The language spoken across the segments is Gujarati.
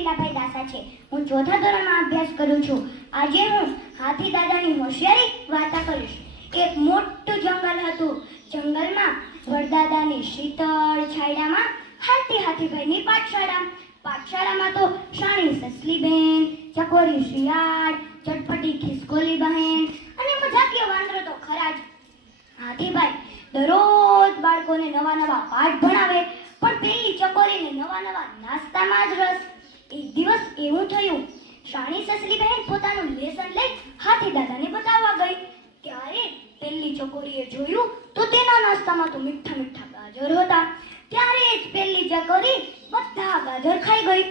ટીનાભાઈ દાસા છે. હું ચોથા ધોરણમાં અભ્યાસ કરું છું. આજે હું હાથી દાદાની હોશિયારી વાર્તા કરીશ. એક મોટું જંગલ હતું. જંગલમાં વરદાદાની શીતળ છાયડામાં હાથીભાઈની પાઠશાળા. પાઠશાળામાં તો શાણી સસલીબેન, ચકોરી શિયાળ, ચટપટી ખિસકોલી બહેન અને મજાકીયો વાંદરો તો ખરા જ. હાથીભાઈ દરરોજ બાળકોને નવા નવા પાઠ ભણાવે, પણ પેલી ચકોરીને નવા નવા નાસ્તામાં જ રસ. એક દિવસ એવું થયું, શાણી સસલી બહેન પોતાનું લેસન લઈ હાથી દાદાને બતાવવા ગઈ. ત્યારે પેલી ચકોરીએ જોયું તો તેના નાસ્તામાં તો મીઠા મીઠા ગાજર હતા. ત્યારે જ પેલી ચકોરી બધા ગાજર ખાઈ ગઈ.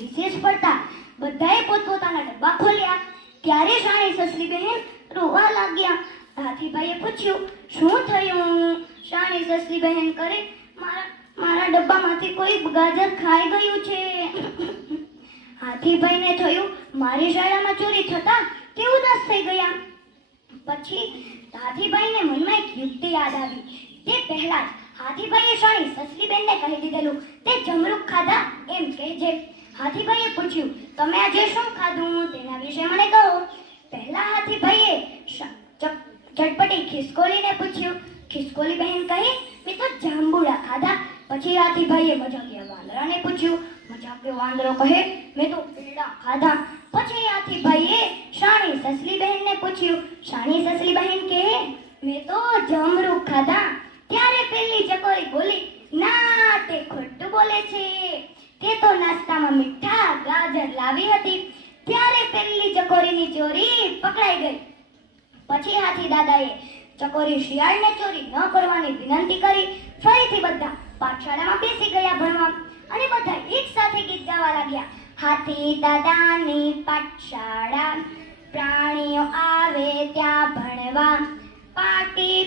રિસેસ પડતા બધાએ પોતપોતાના ડબ્બા ખોલ્યા. ત્યારે શાણી સસલી બહેન રોવા લાગ્યા. હાથીભાઈએ પૂછ્યું, શું થયું? શાણી સસલી બહેન કરે, મારા ડબ્બામાંથી કોઈ ગાજર ખાઈ ગયું છે. હાથીભાઈને થયું, મારી શાળામાં ચોરી થતા તે ઉદાસ થઈ ગયા. પછી હાથીભાઈને મનમાં એક યુક્તિ યાદ આવી. તે પહેલા જ હાથીભાઈએ શાણી સસલીબેનને કહી દીધેલું, તે જમરૂખ ખાધા એમ કહેજે. હાથીભાઈએ પૂછ્યું, તમે આજે શું ખાધું તેના વિશે મને કહો. પહેલા હાથીભાઈએ ચટપટી ખિસકોલીને પૂછ્યું. ખિસકોલી બહેન કહે, મેં તો જાંબુડા ખાધા. પછી હાથીભાઈએ મજાકિયા વાંદરાને પૂછ્યું. મજાકિયો વાંદરો કહે, મેં તો પેડા ખાધા. પછી હાથીભાઈએ શાણી સસલી બહેનને પૂછ્યું. શાણી સસલી બહેન કહે, મેં તો જમરૂખ ખાધા. ત્યારે પેલી ચકોરી બોલી, ના, તે ખોટું બોલે છે. તે તો નાસ્તામાં મીઠા ગાજર લાવી હતી. ત્યારે પેલી ચકોરીની ચોરી પકડાઈ ગઈ. પછી હાથી દાદાએ ચકોરી શિયાળને ચોરી ન કરવાની વિનંતી કરી. ફરીથી બધા પાઠશાળામાં બેસી ગયા ભણવા અને બધા એક સાથે ગીત ગાવા લાગ્યા. હાથી દાદાની પાઠશાળા, પ્રાણીઓ આવે ત્યાં ભણવા, પાટી